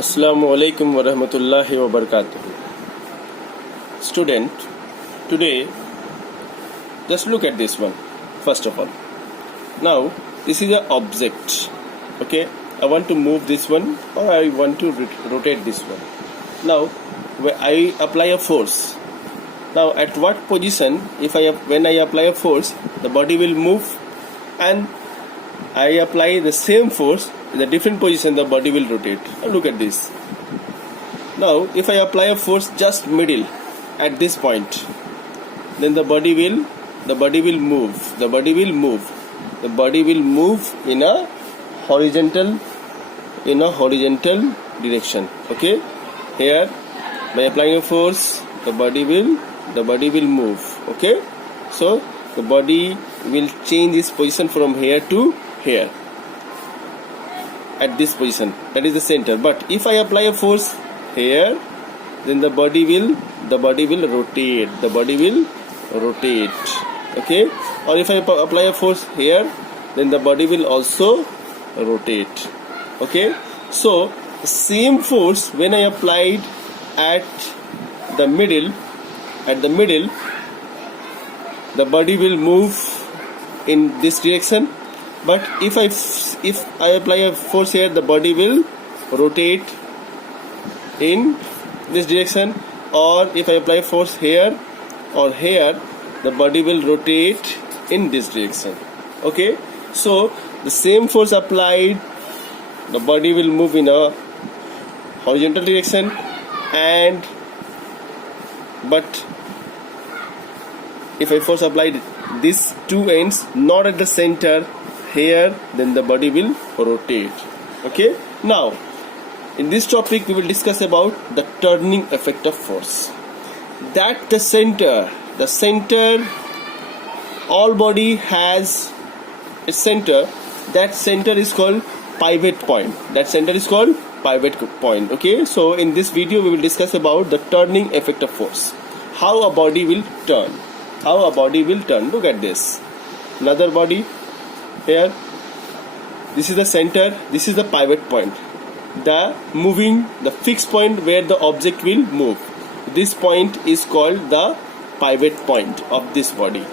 Assalamu alaikum wa rahmatullahi wa barakatuh. Student, today just look at this one first of all. Now this is an object. Okay, I want to move this one or I want to rotate this one. Now I apply a force. Now at what position when I apply a force, the body will move, and I apply the same force in a different position, the body will rotate. Now look at this. Now if I apply a force just middle at this point, then the body will move. The body will move in a horizontal direction. Okay, here by applying a force, the body will move. Okay, so the body will change its position from here to here at this position, that is the center. But if I apply a force here, then the body will rotate. Okay, or if I apply a force here, then the body will also rotate. Okay, so same force when I applied at the middle, the body will move in this direction. But if I apply a force here, the body will rotate in this direction. Or if I apply force here or here, the body will rotate in this direction. Okay, so the same force applied, the body will move in a horizontal direction, but if I force applied these two ends not at the center here, then the body will rotate. Okay, now in this topic we will discuss about the turning effect of force. That the center, all body has a center. That center is called pivot point. Okay, so in this video we will discuss about the turning effect of force. How a body will turn. Look at this. Another body here. This is the center. This is the pivot point. The fixed point where the object will move. This point is called the pivot point of this body.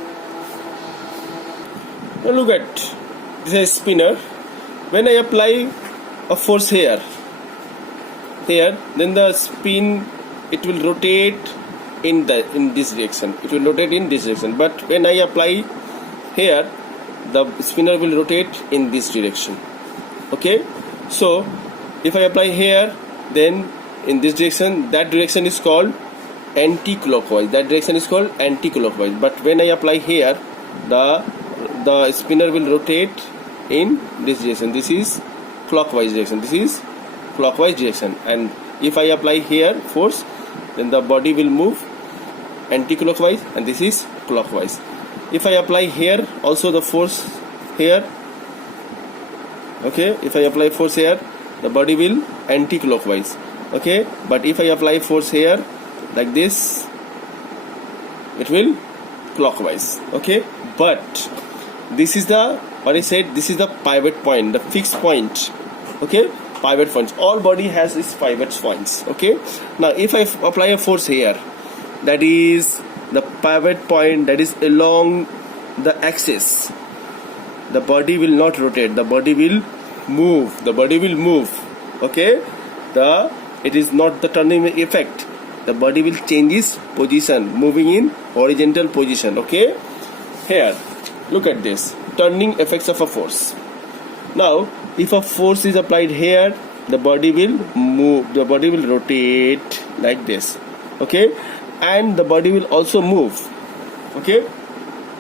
Now look at this is a spinner. When I apply a force here, then the spin, it will rotate in this direction. But when I apply here, the spinner will rotate in this direction. Okay, so if I apply here, then in this direction, that direction is called anti-clockwise. But when I apply here, the spinner will rotate in this direction. This is clockwise direction. And if I apply here force, then the body will move anti-clockwise, and this is clockwise. If I apply here also the force here, okay, if I apply force here, the body will anti-clockwise. Okay, but if I apply force here like this, it will clockwise. Okay, but this is the this is the pivot point, the fixed point. Okay, pivot points. All body has its pivot points. Okay, now if I apply a force here, that is the pivot point, that is along the axis, the body will not rotate, the body will move. Okay, it is not the turning effect. The body will change its position, moving in horizontal position. Okay, here look at this turning effects of a force. Now if a force is applied here, the body will move, the body will rotate like this. Okay, and the body will also move. Okay,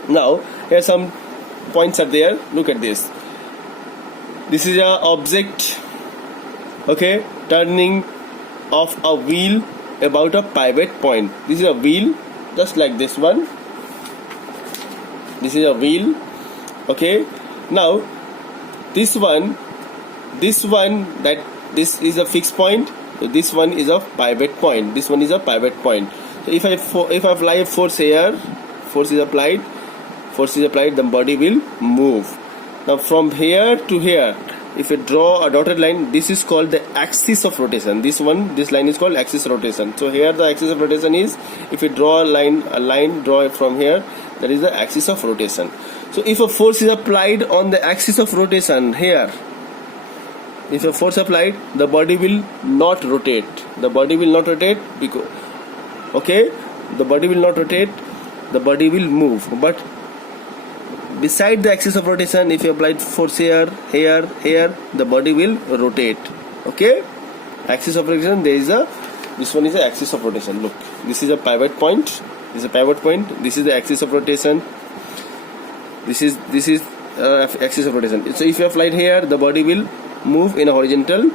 now here some points are there. Look at this. This is a object. Okay, turning of a wheel about a pivot point. This is a wheel, just like this one. This is a wheel. Okay, now this one, this is a fixed point. So this one is a pivot point. So if I apply a force here, force is applied, the body will move. Now from here to here, if you draw a dotted line, this is called the axis of rotation. This line is called axis of rotation. So here the axis of rotation is, if you draw a line, draw it from here, that is the axis of rotation. So if a force is applied on the axis of rotation here, if a force applied, the body will not rotate. The body will not rotate because, okay, the body will not rotate, the body will move. But beside the axis of rotation, if you apply force here, the body will rotate. Okay, axis of rotation, this one is the axis of rotation. Look, this is a pivot point. This is a pivot point. This is the axis of rotation. This is axis of rotation. So if you apply here, the body will move in a horizontal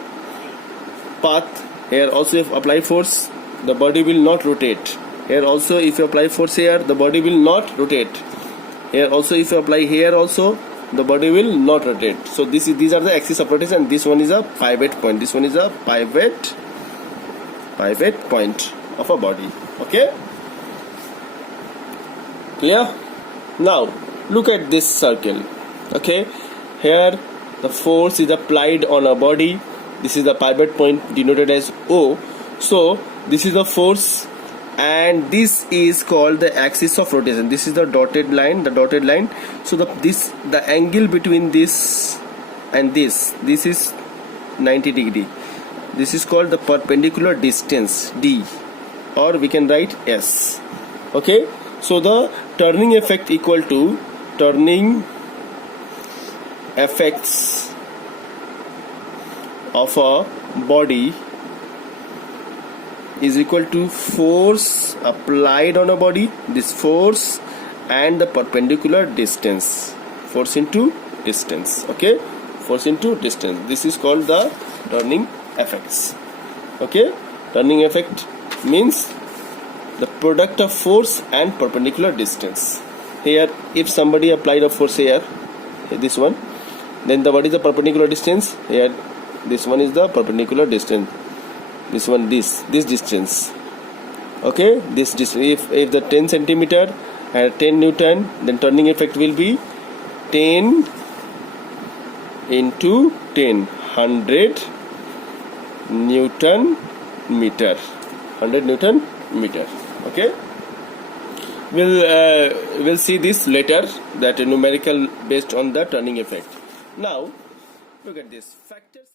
path. Here also, if you apply force, the body will not rotate. Here also, if you apply force here, the body will not rotate. Here also, if you apply here also, the body will not rotate. So these are the axis of rotation. This one is a pivot point. This one is a pivot point of a body. Okay, clear? Now look at this circle. Okay, here the force is applied on a body. This is the pivot point denoted as O. So this is the force, and this is called the axis of rotation. This is the dotted line. So the angle between this and this is 90 degree. This is called the perpendicular distance, D, or we can write S. Okay, so the turning effect equal to turning effects of a body is equal to force applied on a body, this force, and the perpendicular distance, force into distance. Okay, force into distance. This is called the turning effects. Okay, turning effect means the product of force and perpendicular distance. Here, if somebody applied a force here, this one, then what is the perpendicular distance? Here, this one is the perpendicular distance. This one, this distance. Okay, this distance. If the 10 centimeter and 10 Newton, then turning effect will be 10 into 10, 100 Newton meter. 100 Newton meter. Okay, we'll see this later, that numerical based on the turning effect. Now look at this factors.